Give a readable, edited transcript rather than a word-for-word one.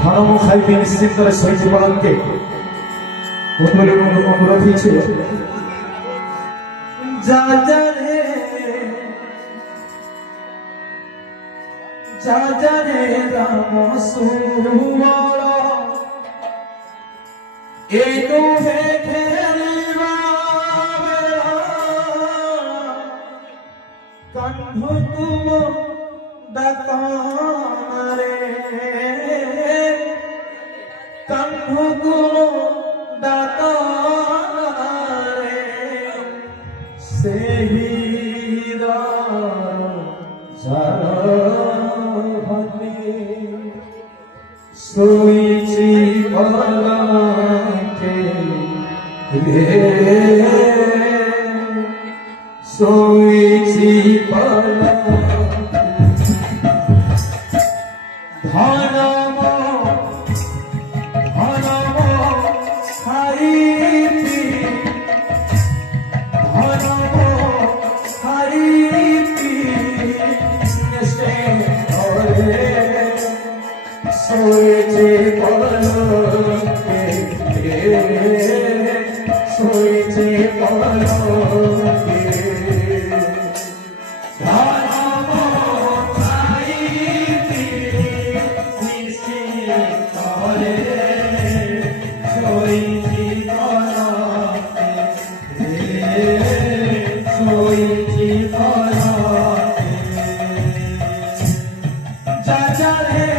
ধর্ম খাইতে নিশ্চিত করে শহীদ পালনকে অনুরোধ ছিল যা যা রে যা যা রে রাম সুবল এনু হে খেলিবা কণ্ঠ তুম ডাকারে কণ্ঠ তুম ডাকারে সেই ভক্তি সোইছি পলকে রে সোইছি পলকে ধনম ধনম হারিতি ধনম হারিতি সে ওরে সোইছি পলকে সোইছি পলকে जा जा रे